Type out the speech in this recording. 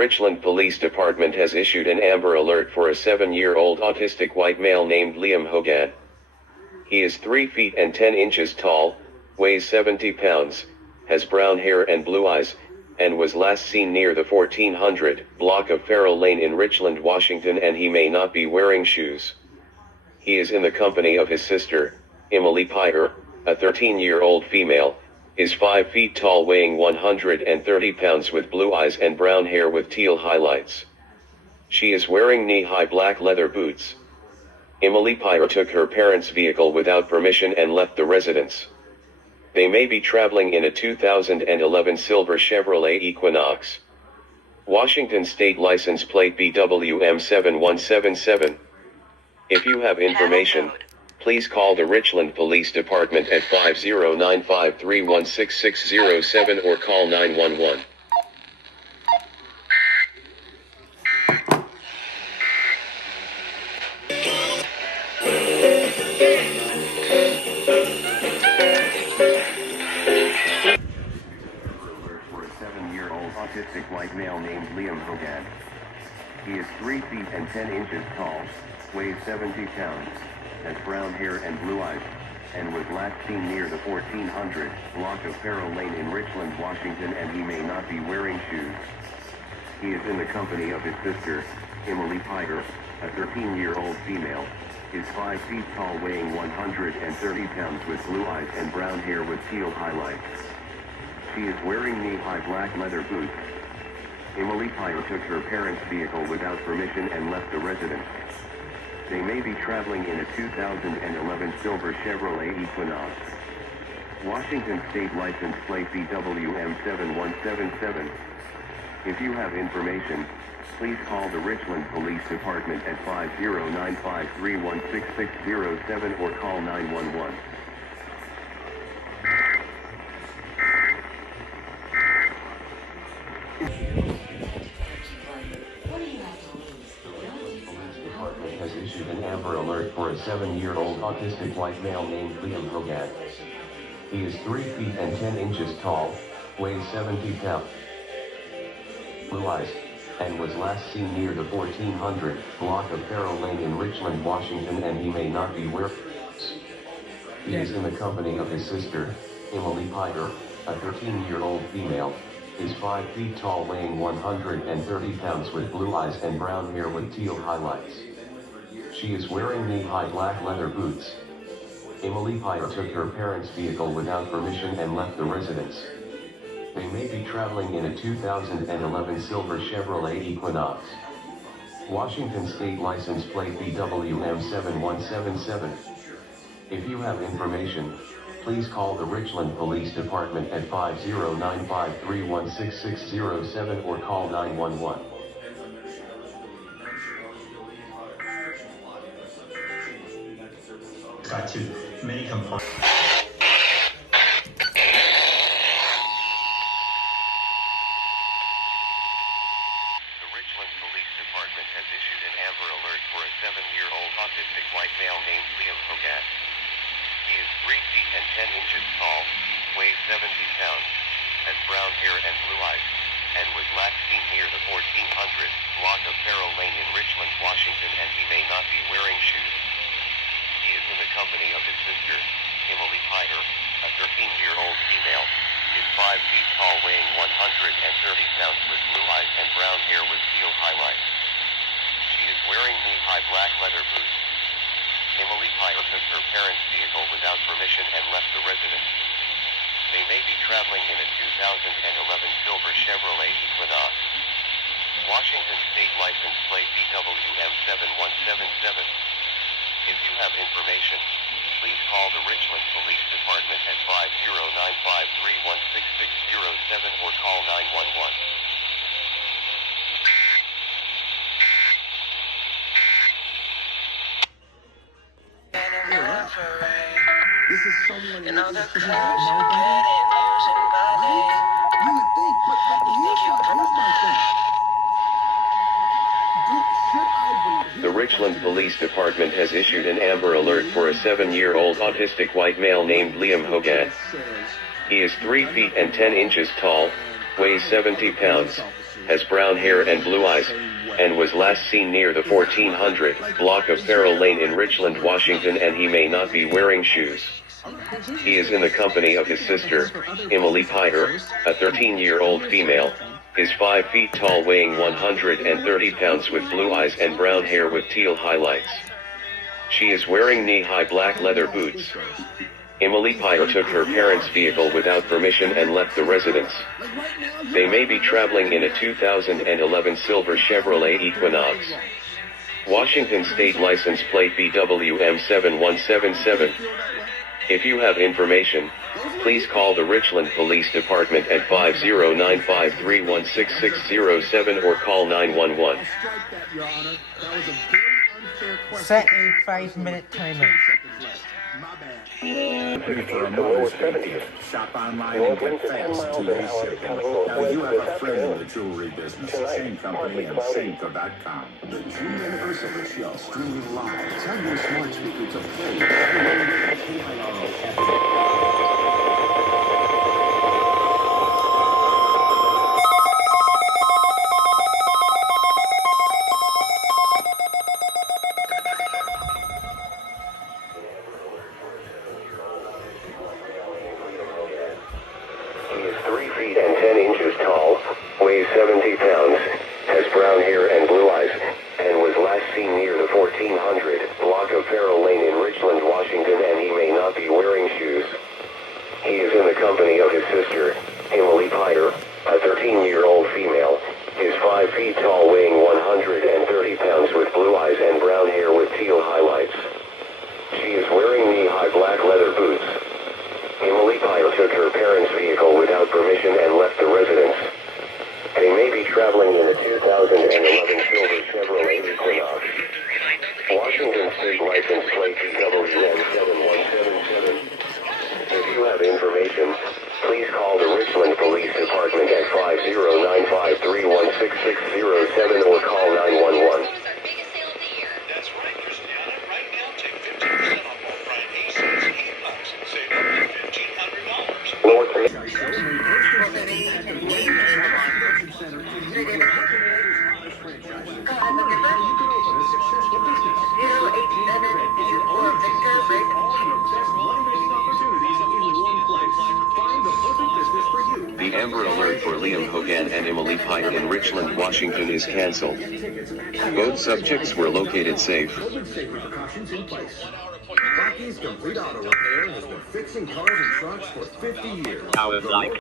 Richland Police Department has issued an Amber Alert for a 7-year-old autistic white male named Liam Hogan. He is 3 feet and 10 inches tall, weighs 70 pounds, has brown hair and blue eyes, and was last seen near the 1400 block of Farrell Lane in Richland, Washington, and he may not be wearing shoes. He is in the company of his sister, Emily Pyre, a 13-year-old female, is 5 feet tall, weighing 130 pounds, with blue eyes and brown hair with teal highlights. She is wearing knee-high black leather boots. Emily Pyre took her parents' vehicle without permission and left the residence. They may be traveling in a 2011 silver Chevrolet Equinox. Washington State License Plate BWM7177. If you have information, please call the Richland Police Department at 5095316607 or call 911. For a 7-year-old autistic white male named Liam Hogan. He is 3 feet and 10 inches tall, weighs 70 pounds, has brown hair and blue eyes, and was last seen near the 1400 block of Farrell Lane in Richland, Washington, and he may not be wearing shoes. He is in the company of his sister, Emily Pyre, a 13-year-old female, is 5 feet tall, weighing 130 pounds, with blue eyes and brown hair with teal highlights. She is wearing knee-high black leather boots. Emily Pyre took her parents' vehicle without permission and left the residence. They may be traveling in a 2011 silver Chevrolet Equinox. Washington State License Plate BWM7177. If you have information, please call the Richland Police Department at 5095316607 or call 911. Has issued an Amber Alert for a 7-year-old autistic white male named Liam Hogan. He is 3 feet and 10 inches tall, weighs 70 pounds, blue eyes, and was last seen near the 1400 block of Farrell Lane in Richland, Washington, and he may not be wearing shoes. He is in the company of his sister, Emily Pyre, a 13-year-old female, is 5 feet tall, weighing 130 pounds, with blue eyes and brown hair with teal highlights. She is wearing knee-high black leather boots. Emily Pyre took her parents' vehicle without permission and left the residence. They may be traveling in a 2011 silver Chevrolet Equinox. Washington State License Plate BWM7177. If you have information, please call the Richland Police Department at 5095316607 or call 911. Got too many components. The Richland Police Department has issued an Amber Alert for a 7-year-old autistic white male named Liam Hogan. He is 3 feet and 10 inches tall, weighs 70 pounds, has brown hair and blue eyes, and was last seen near the 1400 block of Farrell Lane in Richland, Washington, and he may not be wearing shoes. He is in the company of his sister, Emily Pyre, a 13-year-old female, is 5 feet tall, weighing 130 pounds, with blue eyes and brown hair with teal highlights. She is wearing knee-high black leather boots. Emily Pyre took her parents' vehicle without permission and left the residence. They may be traveling in a 2011 silver Chevrolet Equinox. Washington State License Plate BWM7177. If you have information, please call the Richland Police Department at 5095316607 or call 911. This is someone that is nobody. Right? You would think, but here's my thing. The Richland Police Department has issued an Amber Alert for a 7-year-old autistic white male named Liam Hogan. He is 3 feet and 10 inches tall, weighs 70 pounds, has brown hair and blue eyes, and was last seen near the 1400 block of Farrell Lane in Richland, Washington, and he may not be wearing shoes. He is in the company of his sister, Emily Piter, a 13-year-old female, is 5 feet tall, weighing 130 pounds, with blue eyes and brown hair with teal highlights. She is wearing knee-high black leather boots. Emily Piter took her parents' vehicle without permission and left the residence. They may be traveling in a 2011 silver Chevrolet Equinox. Washington State license plate BWM7177. If you have information, please call the Richland Police Department at 50953166607 or call 911. Set a 5-minute timer. Shop online and get fast 2-day shipping. Now you have a friend in the jewelry business. Same company and same.com. The June anniversary show streaming live. Tell your smart speaker to play. He is 3 feet and 10 inches tall, weighs 70 pounds, has brown hair and blue eyes, and was last seen near the 1400 block of Farrell Lane in Richland, Washington, and he may not be wearing shoes. He is in the company of his sister, Emily Piter, a 13-year-old female, is 5 feet tall, weighing 130 pounds, with blue eyes and brown hair with teal highlights. She is wearing knee-high black leather boots. Emily Piter took her parents' vehicle without permission and left the residence. They may be traveling in a 2011 silver Chevrolet Equinox. Washington State license plate BWM7177. If you have information, please call the Richland Police Department at 50953166607 or call 911. That's right, Christiana. Right now, take 15% off all Brian Hastings e-books and save up to $1,500. North Bay. The Amber Alert for Liam Hogan and Emily Piter in Richland, Washington is canceled. Both subjects were located safe. Rocky's Complete Auto Repair has been fixing cars and trucks for 50 years.